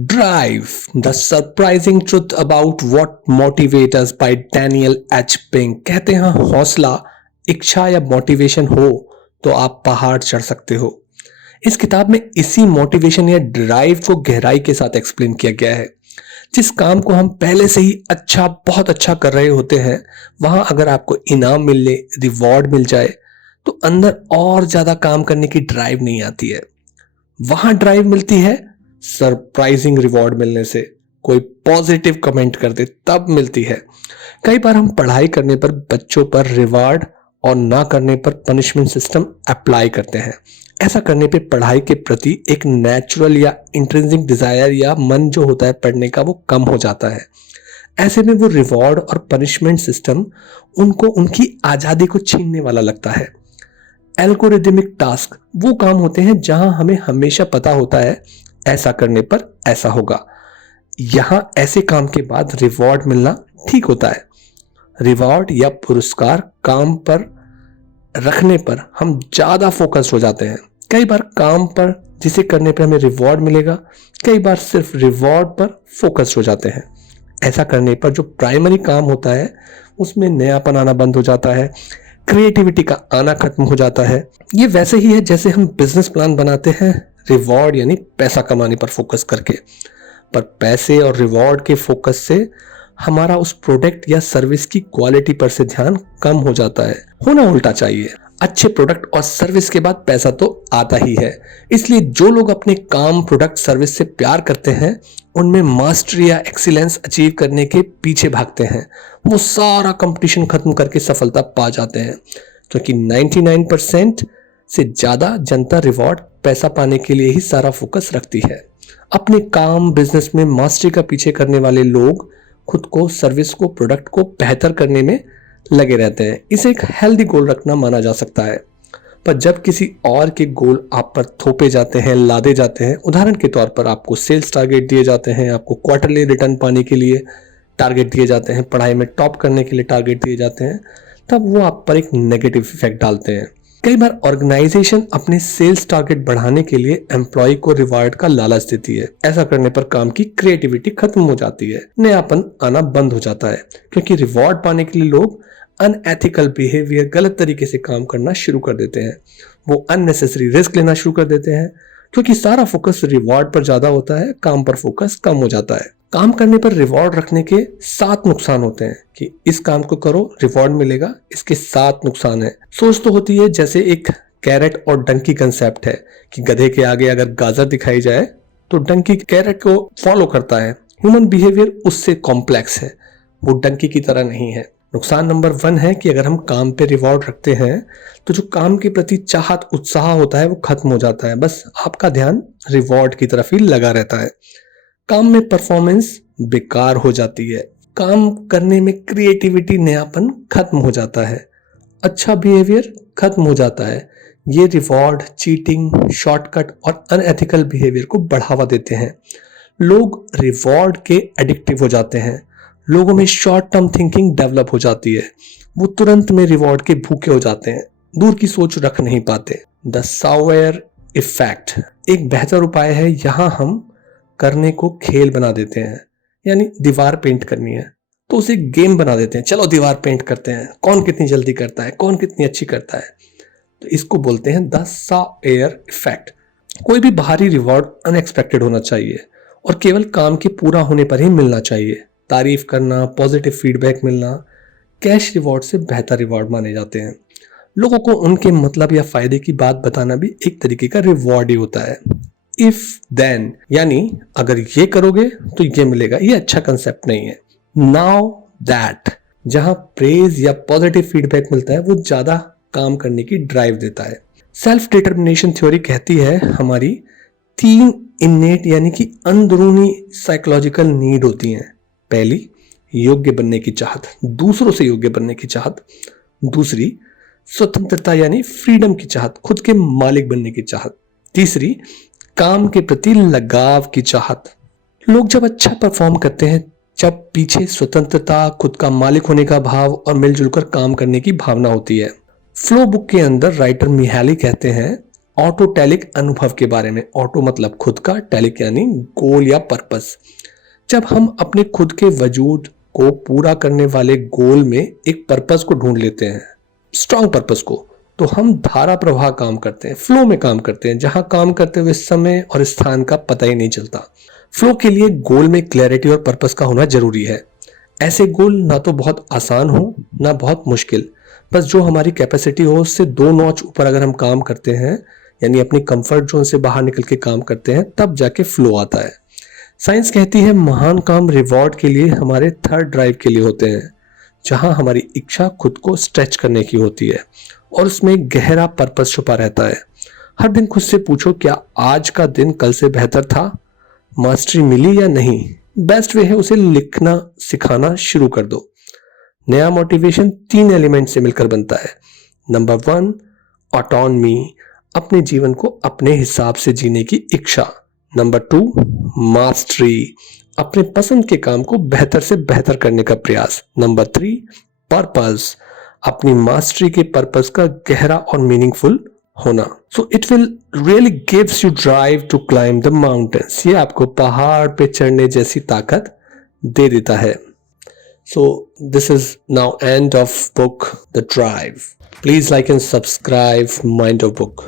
Drive, The Surprising Truth About What Motivates Us by Daniel H. Pink। कहते हैं हौसला, इच्छा या मोटिवेशन हो तो आप पहाड़ चढ़ सकते हो। इस किताब में इसी मोटिवेशन या ड्राइव को गहराई के साथ एक्सप्लेन किया गया है। जिस काम को हम पहले से ही बहुत अच्छा कर रहे होते हैं, वहां अगर आपको इनाम मिल ले, रिवॉर्ड मिल जाए, तो अंदर और ज्यादा काम करने की ड्राइव नहीं आती है। वहां ड्राइव मिलती है सरप्राइजिंग रिवॉर्ड मिलने से, कोई पॉजिटिव कमेंट कर दे तब मिलती है। कई बार हम पढ़ाई करने पर बच्चों पर रिवार्ड और ना करने पर पनिशमेंट सिस्टम अप्लाई करते हैं। ऐसा करने पे पढ़ाई के प्रति एक नेचुरल या इंट्रिंसिक डिजायर या मन जो होता है पढ़ने का, वो कम हो जाता है। ऐसे में वो रिवॉर्ड और पनिशमेंट सिस्टम उनको उनकी आजादी को छीनने वाला लगता है। एल्गोरिदमिक टास्क वो काम होते हैं जहां हमें हमेशा पता होता है ऐसा करने पर ऐसा होगा। यहां ऐसे काम के बाद रिवॉर्ड मिलना ठीक होता है। रिवॉर्ड या पुरस्कार काम पर रखने पर हम ज्यादा फोकस्ड हो जाते हैं। कई बार काम पर जिसे करने पर हमें रिवॉर्ड मिलेगा, कई बार सिर्फ रिवॉर्ड पर फोकस्ड हो जाते हैं। ऐसा करने पर जो प्राइमरी काम होता है उसमें नयापन आना बंद हो जाता है, क्रिएटिविटी का आना खत्म हो जाता है। ये वैसे ही है जैसे हम बिजनेस प्लान बनाते हैं रिवॉर्ड यानी पैसा कमाने पर फोकस करके, पर पैसे और रिवॉर्ड के फोकस से हमारा उस प्रोडक्ट या सर्विस की क्वालिटी पर से ध्यान कम हो जाता है। होना उल्टा चाहिए। अच्छे प्रोडक्ट और सर्विस के बाद पैसा तो आता ही है। इसलिए जो लोग अपने काम, प्रोडक्ट, सर्विस से प्यार करते हैं, उनमें मास्टरी या एक्सीलेंस अचीव करने के पीछे भागते हैं। वो सारा कंपटीशन खत्म करके सफलता पा जाते हैं, क्योंकि 99% से ज्यादा जनता रिवॉर्ड, पैसा पाने के लिए ही सारा फोकस रखती है। अपने काम, बिजनेस में मास्टरी का पीछे करने वाले लोग खुद को, सर्विस को, प्रोडक्ट को बेहतर करने में लगे रहते हैं। इसे एक हेल्दी गोल रखना माना जा सकता है। पर जब किसी और के गोल आप पर थोपे जाते हैं, लादे जाते हैं, उदाहरण के तौर पर आपको सेल्स टारगेट दिए जाते हैं, आपको क्वार्टरली रिटर्न पाने के लिए टारगेट दिए जाते हैं, पढ़ाई में टॉप करने के लिए टारगेट दिए जाते हैं, तब वो आप पर एक नेगेटिव इफेक्ट डालते हैं। कई बार ऑर्गेनाइजेशन अपने सेल्स टारगेट बढ़ाने के लिए एम्प्लॉय को रिवार्ड का लालच देती है। ऐसा करने पर काम की क्रिएटिविटी खत्म हो जाती है, नयापन आना बंद हो जाता है, क्योंकि रिवॉर्ड पाने के लिए लोग अनएथिकल बिहेवियर, गलत तरीके से काम करना शुरू कर देते हैं। वो अननेसेसरी रिस्क लेना शुरू कर देते हैं, क्योंकि सारा फोकस रिवॉर्ड पर ज्यादा होता है, काम पर फोकस कम हो जाता है। काम करने पर रिवॉर्ड रखने के 7 नुकसान होते हैं कि इस काम को करो रिवॉर्ड मिलेगा, इसके 7 नुकसान है। सोच तो होती है जैसे एक कैरेट और डंकी कंसेप्ट है कि गधे के आगे अगर गाजर दिखाई जाए तो डंकी कैरेट को फॉलो करता है। ह्यूमन बिहेवियर उससे कॉम्प्लेक्स है, वो डंकी की तरह नहीं है। नुकसान नंबर 1 है कि अगर हम काम पे रिवॉर्ड रखते हैं तो जो काम के प्रति चाहत, उत्साह होता है वो खत्म हो जाता है। बस आपका ध्यान रिवॉर्ड की तरफ ही लगा रहता है। काम में परफॉर्मेंस बेकार हो जाती है, काम करने में क्रिएटिविटी, नयापन खत्म हो जाता है, अच्छा बिहेवियर खत्म हो जाता है। ये रिवॉर्ड, चीटिंग, शॉर्टकट और अनएथिकल बिहेवियर को बढ़ावा देते हैं। लोग रिवॉर्ड के एडिक्टिव हो जाते हैं। लोगों में शॉर्ट टर्म थिंकिंग डेवलप हो जाती है। वो तुरंत में रिवॉर्ड के भूखे हो जाते हैं, दूर की सोच रख नहीं पाते। द सावेयर इफेक्ट एक बेहतर उपाय है। यहाँ हम करने को खेल बना देते हैं। यानी दीवार पेंट करनी है तो उसे गेम बना देते हैं, चलो दीवार पेंट करते हैं, कौन कितनी जल्दी करता है, कौन कितनी अच्छी करता है। तो इसको बोलते हैं द सावेयर इफेक्ट। कोई भी बाहरी रिवॉर्ड अनएक्सपेक्टेड होना चाहिए और केवल काम के पूरा होने पर ही मिलना चाहिए। तारीफ करना, पॉजिटिव फीडबैक मिलना कैश रिवॉर्ड से बेहतर रिवॉर्ड माने जाते हैं। लोगों को उनके मतलब या फायदे की बात बताना भी एक तरीके का रिवॉर्ड ही होता है। इफ देन यानी अगर ये करोगे तो ये मिलेगा, ये अच्छा कंसेप्ट नहीं है। नाउ दैट जहां प्रेज या पॉजिटिव फीडबैक मिलता है वो ज्यादा काम करने की ड्राइव देता है। सेल्फ डिटर्मिनेशन थ्योरी कहती है हमारी 3 इन्नेट यानी कि अंदरूनी साइकोलॉजिकल नीड होती हैं। पहली, योग्य बनने की चाहत, दूसरों से योग्य बनने की चाहत। दूसरी, स्वतंत्रता यानी फ्रीडम की चाहत, खुद के मालिक बनने की चाहत। तीसरी, काम के प्रति लगाव की चाहत। लोग जब अच्छा परफॉर्म करते हैं, जब पीछे स्वतंत्रता, खुद का मालिक होने का भाव और मिलजुल कर काम करने की भावना होती है। फ्लो बुक के अंदर राइटर मिहाली कहते हैं, ऑटोटेलिक अनुभव के बारे में। ऑटो मतलब खुद का, टेलिक यानी गोल या पर्पस। जब हम अपने खुद के वजूद को पूरा करने वाले गोल में एक पर्पस को ढूंढ लेते हैं, स्ट्रॉन्ग पर्पस को, तो हम धारा प्रवाह काम करते हैं, फ्लो में काम करते हैं, जहां काम करते हुए समय और स्थान का पता ही नहीं चलता। फ्लो के लिए गोल में क्लैरिटी और पर्पस का होना जरूरी है। ऐसे गोल ना तो बहुत आसान हो ना बहुत मुश्किल, बस जो हमारी कैपेसिटी हो उससे 2 नॉच ऊपर अगर हम काम करते हैं, यानी अपनी कंफर्ट जोन से बाहर निकल के काम करते हैं, तब जाके फ्लो आता है। साइंस कहती है महान काम रिवॉर्ड के लिए, हमारे थर्ड ड्राइव के लिए होते हैं, जहां हमारी इच्छा खुद को स्ट्रेच करने की होती है और उसमें एक गहरा पर्पस छुपा रहता है। हर दिन खुद से पूछो, क्या आज का दिन कल से बेहतर था? मास्टरी मिली या नहीं? बेस्ट वे है उसे लिखना सिखाना शुरू कर दो। नया मोटिवेशन 3 एलिमेंट से मिलकर बनता है। नंबर 1, ऑटोनमी, अपने जीवन को अपने हिसाब से जीने की इच्छा। नंबर 2, मास्टरी, अपने पसंद के काम को बेहतर से बेहतर करने का प्रयास। नंबर 3, पर्पस, अपनी मास्टरी के पर्पस का गहरा और मीनिंगफुल होना। So it will really gives you drive to climb the mountains. ये आपको पहाड़ पे चढ़ने जैसी ताकत दे देता है। So this is now end of book The Drive. Please like and subscribe Mind of Book.